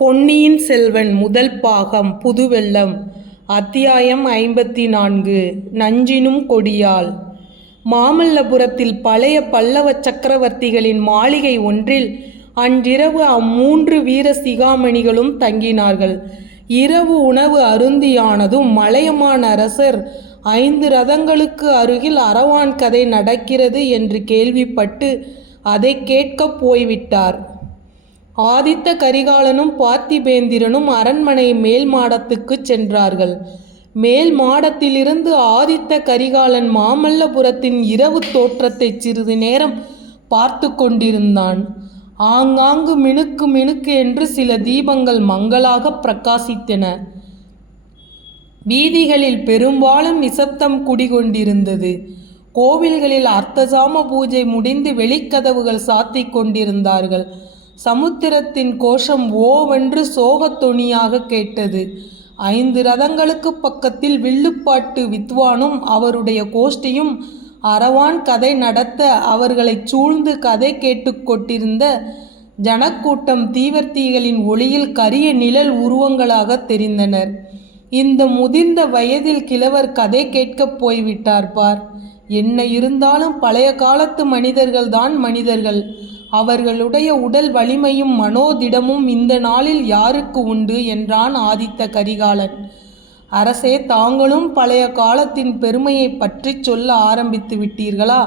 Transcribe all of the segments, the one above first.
பொன்னியின் செல்வன் முதல் பாகம் புதுவெள்ளம். அத்தியாயம் 54. நஞ்சினும் கொடியால். மாமல்லபுரத்தில் பழைய பல்லவ சக்கரவர்த்திகளின் மாளிகை ஒன்றில் அன்றிரவு அம்மூன்று வீர சிகாமணிகளும் தங்கினார்கள். இரவு உணவு அருந்தியானதும் மலையமான் அரசர் 5 ரதங்களுக்கு அருகில் அரவான் கதை நடக்கிறது என்று கேள்விப்பட்டு அதை கேட்கப் போய்விட்டார். ஆதித்த கரிகாலனும் பார்த்திபேந்திரனும் அரண்மனை மேல் மாடத்துக்கு சென்றார்கள். மேல் மாடத்திலிருந்து ஆதித்த கரிகாலன் மாமல்லபுரத்தின் இரவு தோற்றத்தை சிறிது நேரம் பார்த்து கொண்டிருந்தான். ஆங்காங்கு மினுக்கு மினுக்கு என்று சில தீபங்கள் மங்களாக பிரகாசித்தன. வீதிகளில் பெரும்பாலும் நிசப்தம் குடிகொண்டிருந்தது. கோவில்களில் அர்த்தசாம பூஜை முடிந்து வெளிக்கதவுகள் சாத்தி கொண்டிருந்தார்கள். சமுத்திரத்தின் கோஷம் ஓவென்று சோகத்தொனியாக கேட்டது. 5 ரதங்களுக்கு பக்கத்தில் வில்லுப்பாட்டு வித்வானும் அவருடைய கோஷ்டியும் அரவான் கதை நடத்த அவர்களைச் சூழ்ந்து கதை கேட்டுக்கொண்டிருந்த ஜனக்கூட்டம் தீவர்த்திகளின் ஒளியில் கரிய நிழல் உருவங்களாக தெரிந்தனர். இந்த முதிர்ந்த வயதில் கிழவர் கதை கேட்கப் போய்விட்டார் பார். என்ன இருந்தாலும் பழைய காலத்து மனிதர்கள்தான் மனிதர்கள். அவர்களுடைய உடல் வலிமையும் மனோதிடமும் இந்த நாளில் யாருக்கு உண்டு என்றான் ஆதித்த கரிகாலன். அரசே, தாங்களும் பழைய காலத்தின் பெருமையை பற்றி சொல்ல ஆரம்பித்து விட்டீர்களா?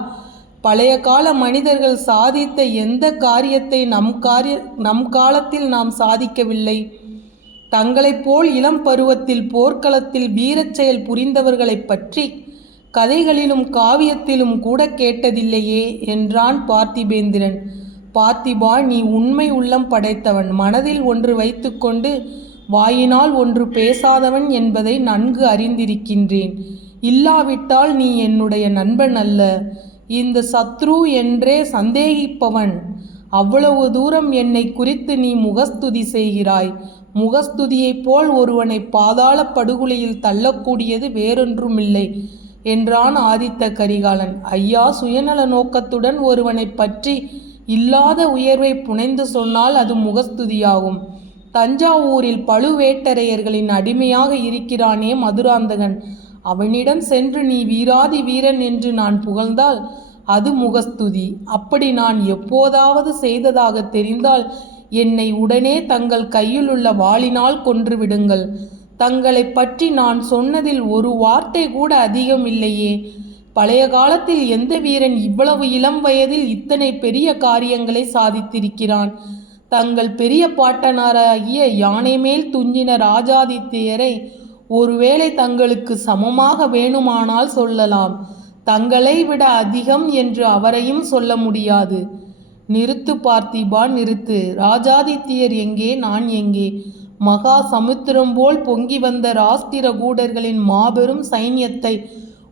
பழைய கால மனிதர்கள் சாதித்த எந்த காரியத்தை நம் காலத்தில் நாம் சாதிக்கவில்லை? தங்களைப் போல் இளம் பருவத்தில் போர்க்களத்தில் வீரச் செயல் புரிந்தவர்களை பற்றி கதைகளிலும் காவியத்திலும் கூட கேட்டதில்லையே என்றான் பார்த்திபேந்திரன். பார்த்திபா, நீ உண்மை உள்ளம் படைத்தவன், மனதில் ஒன்று வைத்துக்கொண்டு வாயினால் ஒன்று பேசாதவன் என்பதை நன்கு அறிந்திருக்கின்றேன். இல்லாவிட்டால் நீ என்னுடைய நண்பன் அல்ல, இந்த சத்ரு என்றே சந்தேகிப்பவன். அவ்வளவு தூரம் என்னை குறித்து நீ முகஸ்துதி செய்கிறாய். முகஸ்துதியைப் போல் ஒருவனை பாதாள படுகொலையில் தள்ளக்கூடியது வேறொன்றுமில்லை என்றான் ஆதித்த கரிகாலன். ஐயா, சுயநல நோக்கத்துடன் ஒருவனை பற்றி இல்லாத உயர்வை புனைந்து சொன்னால் அது முகஸ்துதியாகும். தஞ்சாவூரில் பழுவேட்டரையர்களின் அடிமையாக இருக்கிறானே மதுராந்தகன், அவனிடம் சென்று நீ வீராதி வீரன் என்று நான் புகழ்ந்தால் அது முகஸ்துதி. அப்படி நான் எப்போதாவது செய்ததாக தெரிந்தால் என்னை உடனே தங்கள் கையிலுள்ள வாளினால் கொன்று விடுங்கள். தங்களை பற்றி நான் சொன்னதில் ஒரு வார்த்தை கூட அதிகம் இல்லையே. பழைய காலத்தில் எந்த வீரன் இவ்வளவு இளம் வயதில் இத்தனை பெரிய காரியங்களை சாதித்திருக்கிறான்? தங்கள் பெரிய பாட்டனாராகிய யானை மேல் துஞ்சின ராஜாதித்யரை ஒருவேளை தங்களுக்கு சமமாக வேணுமானால் சொல்லலாம். தங்களை விட அதிகம் என்று அவரையும் சொல்ல முடியாது. நிறுத்து பார்த்திபா, நிறுத்து. ராஜாதித்யர் எங்கே, நான் எங்கே? மகா சமுத்திரம் போல் பொங்கி வந்த ராஷ்டிரகூடர்களின் மாபெரும் சைன்யத்தை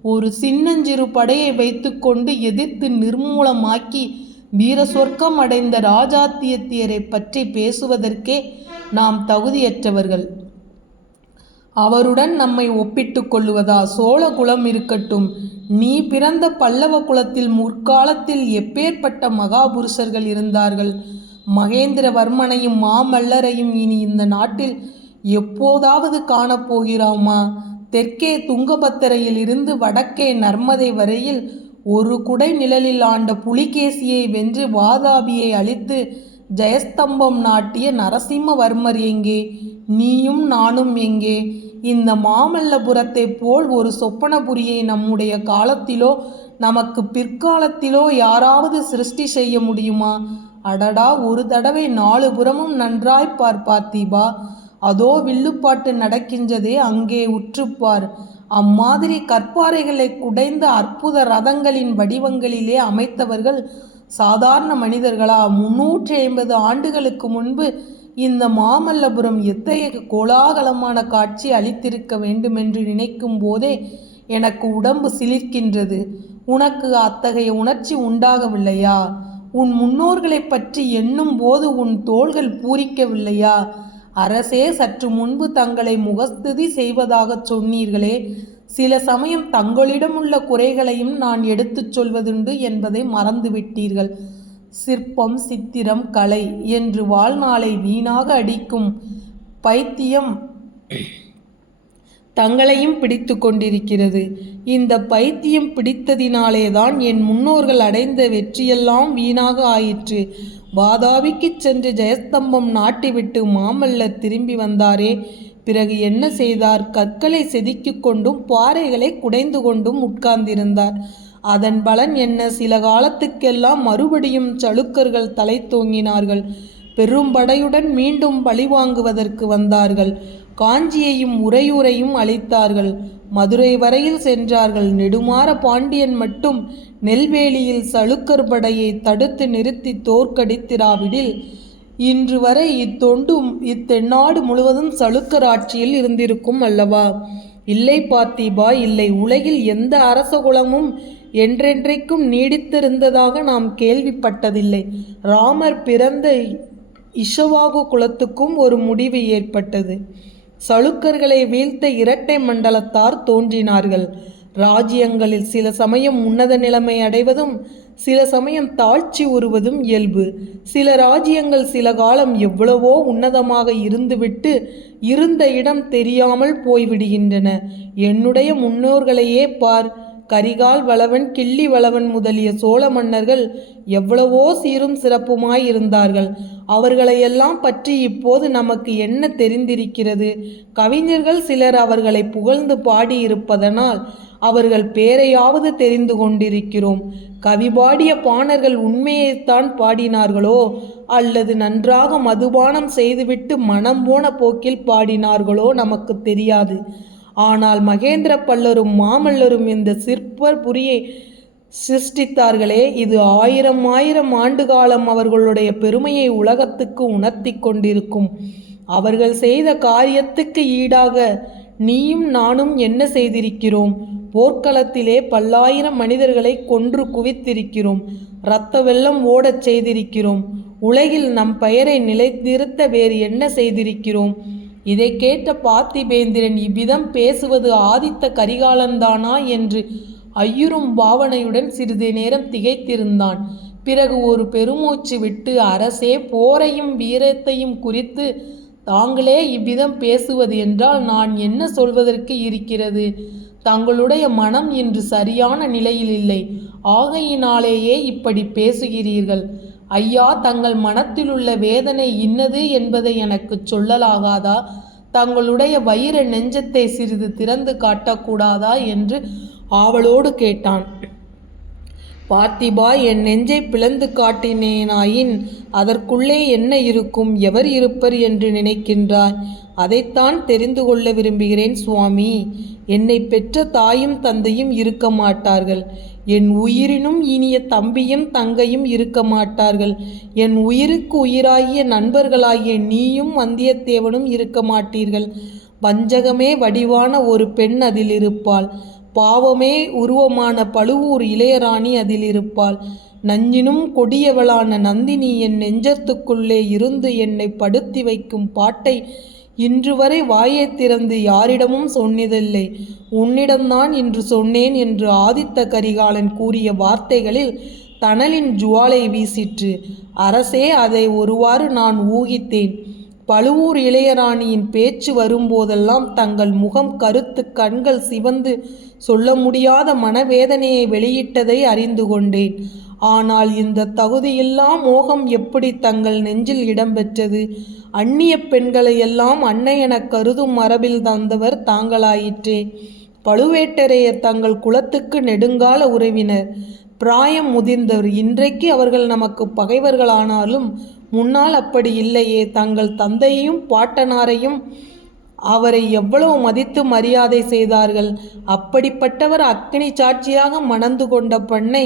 ஒரு சின்னஞ்சிறு படையை வைத்துக்கொண்டு எதிர்த்து நிர்மூலமாக்கி வீர சொர்க்கம் அடைந்த ராஜாதித்யரை பற்றி பேசுவதற்கே நாம் தகுதியற்றவர்கள். அவருடன் நம்மை ஒப்பிட்டு கொள்ளுவதா? சோழ குலம் இருக்கட்டும், நீ பிறந்த பல்லவ குலத்தில் முற்காலத்தில் எப்பேற்பட்ட மகாபுருஷர்கள் இருந்தார்கள்? மகேந்திரவர்மனையும் மாமல்லரையும் இனி இந்த நாட்டில் எப்போதாவது காணப்போகிறோமா? தெற்கே துங்கபத்திரையில் இருந்து வடக்கே நர்மதை வரையில் ஒரு குடை நிழலில் ஆண்ட புலிகேசியை வென்று வாதாபியை அழித்து ஜெயஸ்தம்பம் நாட்டிய நரசிம்மவர்மர் எங்கே? நீயும் நானும் எங்கே? இந்த மாமல்லபுரத்தை போல் ஒரு சொப்பனபுரியை நம்முடைய காலத்திலோ நமக்கு பிற்காலத்திலோ யாராவது சிருஷ்டி செய்ய முடியுமா? அடடா, ஒரு தடவை 4 புறமும் நன்றாய் பார்த்திபா. அதோ வில்லுப்பாட்டு நடக்கின்றதே, அங்கே உற்றுப்பார். அம்மாதிரி கற்பாறைகளை குடைந்த அற்புத ரதங்களின் வடிவங்களிலே அமைத்தவர்கள் சாதாரண மனிதர்களா? 350 ஆண்டுகளுக்கு முன்பு இந்த மாமல்லபுரம் எத்தகைய கோலாகலமான காட்சி அளித்திருக்க வேண்டுமென்று நினைக்கும் போதே எனக்கு உடம்பு சிலிர்க்கின்றது. உனக்கு அத்தகைய உணர்ச்சி உண்டாகவில்லையா? உன் முன்னோர்களை பற்றி எண்ணும் போது உன் தோள்கள் பூரிக்கவில்லையா? அரசே, சற்று முன்பு தங்களை முகஸ்துதி செய்வதாக சொன்னீர்களே, சில சமயம் தங்களிடம் உள்ள குறைகளையும் நான் எடுத்துச் சொல்வதுண்டு என்பதை மறந்துவிட்டீர்கள். சிற்பம், சித்திரம், கலை என்று வாழ்நாளை வீணாக அடிக்கும் பைத்தியம் தங்களையும் பிடித்து கொண்டிருக்கிறது. இந்த பைத்தியம் பிடித்ததினாலேதான் என் முன்னோர்கள் அடைந்த வெற்றியெல்லாம் வீணாக ஆயிற்று. வாதாபிக்கு சென்று ஜெயஸ்தம்பம் நாட்டிவிட்டு மாமல்லர் திரும்பி வந்தாரே, பிறகு என்ன செய்தார்? கற்களை செதுக்கிக் கொண்டும் பாறைகளை குடைந்து கொண்டும் உட்கார்ந்திருந்தார். அதன் பலன் என்ன? சில காலத்துக்கெல்லாம் மறுபடியும் சளுக்கர்கள் தலை தோங்கினார்கள். பெரும் படையுடன் மீண்டும் பழிவாங்குவதற்கு வந்தார்கள். காஞ்சியையும் உறையூரையும் அழித்தார்கள். மதுரை வரையில் சென்றார்கள். நெடுமாற பாண்டியன் மட்டும் நெல்வேலியில் சளுக்கர் படையை தடுத்து நிறுத்தி தோற்கடித்திராவிடில் இன்று வரை இத்தென்னாடு முழுவதும் சளுக்கர் ஆட்சியில் இருந்திருக்கும் அல்லவா? இல்லை பார்த்திபா, இல்லை. உலகில் எந்த அரச குலமும் என்றென்றைக்கும் நீடித்திருந்ததாக நாம் கேள்விப்பட்டதில்லை. ராமர் பிறந்த இஷவாகு குலத்துக்கும் ஒரு முடிவு ஏற்பட்டது. சளுக்கர்களை வீழ்த்த இரட்டை மண்டலத்தார் தோன்றினார்கள். ராஜ்யங்களில் சில சமயம் உன்னத நிலைமை அடைவதும் சில சமயம் தாழ்ச்சி உறுவதும் இயல்பு. சில ராஜ்யங்கள் சில காலம் எவ்வளவோ உன்னதமாக இருந்துவிட்டு இருந்த இடம் தெரியாமல் போய்விடுகின்றன. என்னுடைய முன்னோர்களையே பார். கரிகால் வளவன், கிள்ளி வளவன் முதலிய சோழ மன்னர்கள் எவ்வளவோ சீரும் சிறப்புமாய் இருந்தார்கள். அவர்களையெல்லாம் பற்றி இப்போது நமக்கு என்ன தெரிந்திருக்கிறது? கவிஞர்கள் சிலர் அவர்களை புகழ்ந்து பாடியிருப்பதனால் அவர்கள் பேரையாவது தெரிந்து கொண்டிருக்கிறோம். கவி பாடிய பாணர்கள் உண்மையைத்தான் பாடினார்களோ அல்லது நன்றாக மதுபானம் செய்துவிட்டு மனம் போன போக்கில் பாடினார்களோ நமக்கு தெரியாது. ஆனால் மகேந்திர பல்லரும் மாமல்லரும் இந்த சிற்பர் புரியை சிருஷ்டித்தார்களே, இது ஆயிரம் ஆண்டு காலம் அவர்களுடைய பெருமையை உலகத்துக்கு உணர்த்தி கொண்டிருக்கும். அவர்கள் செய்த காரியத்துக்கு ஈடாக நீயும் நானும் என்ன செய்திருக்கிறோம்? போர்க்களத்திலே பல்லாயிரம் மனிதர்களை கொன்று குவித்திருக்கிறோம். இரத்த வெள்ளம் ஓடச் செய்திருக்கிறோம். உலகில் நம் பெயரை நிலைநிறுத்த வேறு என்ன செய்திருக்கிறோம்? இதை கேட்ட பார்த்திபேந்திரன் இவ்விதம் பேசுவது ஆதித்த கரிகாலன்தானா என்று ஐயுறும் பாவனையுடன் சிறிது நேரம் திகைத்திருந்தான். பிறகு ஒரு பெருமூச்சு விட்டு, அரசே, போரையும் வீரத்தையும் குறித்து தாங்களே இவ்விதம் பேசுவது என்றால் நான் என்ன சொல்வதற்கு இருக்கிறது? தங்களுடைய மனம் இன்று சரியான நிலையில் இல்லை. ஆகையினாலேயே இப்படி பேசுகிறீர்கள். ஐயா, தங்கள் மனத்திலுள்ள வேதனை இன்னது என்பதை எனக்கு சொல்லலாகாதா? தங்களுடைய வைர நெஞ்சத்தை சிறிது திறந்து காட்டக்கூடாதா என்று ஆவலோடு கேட்டான். பார்த்திபா, என் நெஞ்சை பிளந்து காட்டினேனாயின் அதற்குள்ளே என்ன இருக்கும்? எவர் இருப்பர் என்று நினைக்கின்றாய்? அதைத்தான் தெரிந்து கொள்ள விரும்புகிறேன் சுவாமி. என்னை பெற்ற தாயும் தந்தையும் இருக்க மாட்டார்கள். என் உயிரினும் இனிய தம்பியும் தங்கையும் இருக்க மாட்டார்கள். என் உயிருக்கு உயிராகிய நண்பர்களாகிய நீயும் வந்தியத்தேவனும் இருக்க மாட்டீர்கள். வஞ்சகமே வடிவான ஒரு பெண் அதில் இருப்பாள். பாவமே உருவமான பழுவூர் இளையராணி அதில் இருப்பாள். நஞ்சினும் கொடியவளான நந்தினி என் நெஞ்சத்துக்குள்ளே இருந்து என்னை படுத்தி வைக்கும் பாட்டை இன்று வரை வாயை திறந்து யாரிடமும் சொன்னதில்லை. உன்னிடம்தான் இன்று சொன்னேன் என்று ஆதித்த கரிகாலன் கூறிய வார்த்தைகளில் தணலின் ஜுவாலை வீசிற்று. அரசே, அதை ஒருவாறு நான் ஊகித்தேன். பழுவூர் இளையராணியின் பேச்சு வரும்போதெல்லாம் தங்கள் முகம் கருத்து, கண்கள் சிவந்து சொல்ல முடியாத மனவேதனையை வெளியிட்டதை அறிந்து கொண்டேன். ஆனால் இந்த தகுதியில்லா மோகம் எப்படி தங்கள் நெஞ்சில் இடம்பெற்றது? அந்நிய பெண்களையெல்லாம் அன்னை எனக் கருதும் மரபில் தந்தவர் தாங்களாயிற்றே. பழுவேட்டரையர் தங்கள் குலத்துக்கு நெடுங்கால உறவினர், பிராயம் முதிர்ந்தவர். இன்றைக்கு அவர்கள் நமக்கு பகைவர்களானாலும் முன்னால் அப்படி இல்லையே. தங்கள் தந்தையையும் பாட்டனாரையும் அவரை எவ்வளவு மதித்து மரியாதை செய்தார்கள். அப்படிப்பட்டவர் அக்கினி சாட்சியாக மணந்து கொண்ட பெண்ணை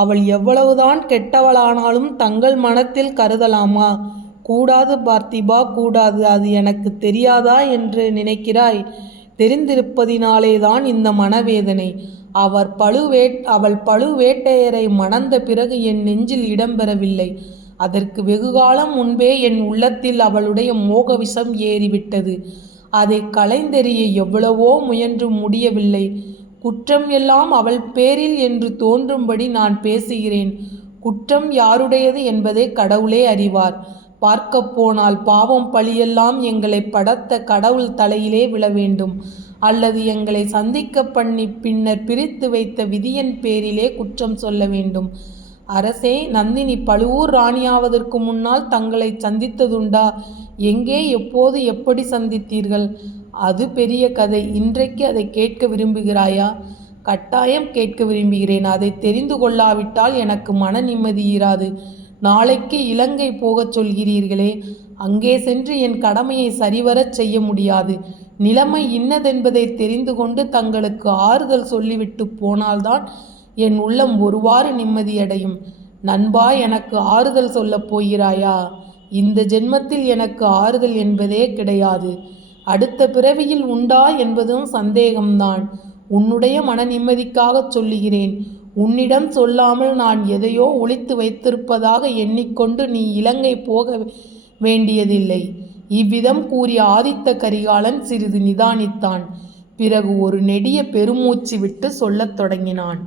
அவள் எவ்வளவுதான் கெட்டவளானாலும் தங்கள் மனத்தில் கருதலாமா? கூடாது பார்த்திபா, கூடாது. அது எனக்கு தெரியாதா என்று நினைக்கிறாய்? தெரிந்திருப்பதினாலே தான் இந்த மனவேதனை. அவள் பழுவேட்டையரை மணந்த பிறகு என் நெஞ்சில் இடம்பெறவில்லை. அதற்கு வெகுகாலம் முன்பே என் உள்ளத்தில் அவளுடைய மோக விஷம் ஏறிவிட்டது. அதை களைந்தெறிய எவ்வளவோ முயன்றும் முடியவில்லை. குற்றம் எல்லாம் அவள் பேரில் என்று தோன்றும்படி நான் பேசுகிறேன். குற்றம் யாருடையது என்பதை கடவுளே அறிவார். பார்க்கப் போனால் பாவம் பழியெல்லாம் எங்களை படைத்த கடவுள் தலையிலே விழ வேண்டும், அல்லது எங்களை சந்திக்க பண்ணி பின்னர் பிரித்து வைத்த விதியின் பேரிலே குற்றம் சொல்ல வேண்டும். அரசே, நந்தினி பழுவூர் ராணியாவதற்கு முன்னால் தங்களை சந்தித்ததுண்டா? எங்கே, எப்போது, எப்படி சந்தித்தீர்கள்? அது பெரிய கதை. இன்றைக்கு அதை கேட்க விரும்புகிறாயா? கட்டாயம் கேட்க விரும்புகிறேன். அதை தெரிந்து கொள்ளாவிட்டால் எனக்கு மன நிம்மதி இராது. நாளைக்கு இலங்கை போகச் சொல்கிறீர்களே, அங்கே சென்று என் கடமையை சரிவரச் செய்ய முடியாது. நிலைமை இன்னதென்பதை தெரிந்து கொண்டு தங்களுக்கு ஆறுதல் சொல்லிவிட்டு போனால்தான் என் உள்ளம் ஒருவாறு நிம்மதியடையும். நண்பா, எனக்கு ஆறுதல் சொல்லப் போகிறாயா? இந்த ஜென்மத்தில் எனக்கு ஆறுதல் என்பதே கிடையாது. அடுத்த பிறவியில் உண்டா என்பதும் சந்தேகம்தான். உன்னுடைய மன நிம்மதிக்காகச் சொல்லுகிறேன். உன்னிடம் சொல்லாமல் நான் எதையோ ஒளித்து வைத்திருப்பதாக எண்ணிக்கொண்டு நீ இலங்கை போக வேண்டியதில்லை. இவ்விதம் கூறிய ஆதித்த கரிகாலன் சிறிது நிதானித்தான். பிறகு ஒரு நெடிய பெருமூச்சு விட்டு சொல்லத் தொடங்கினான்.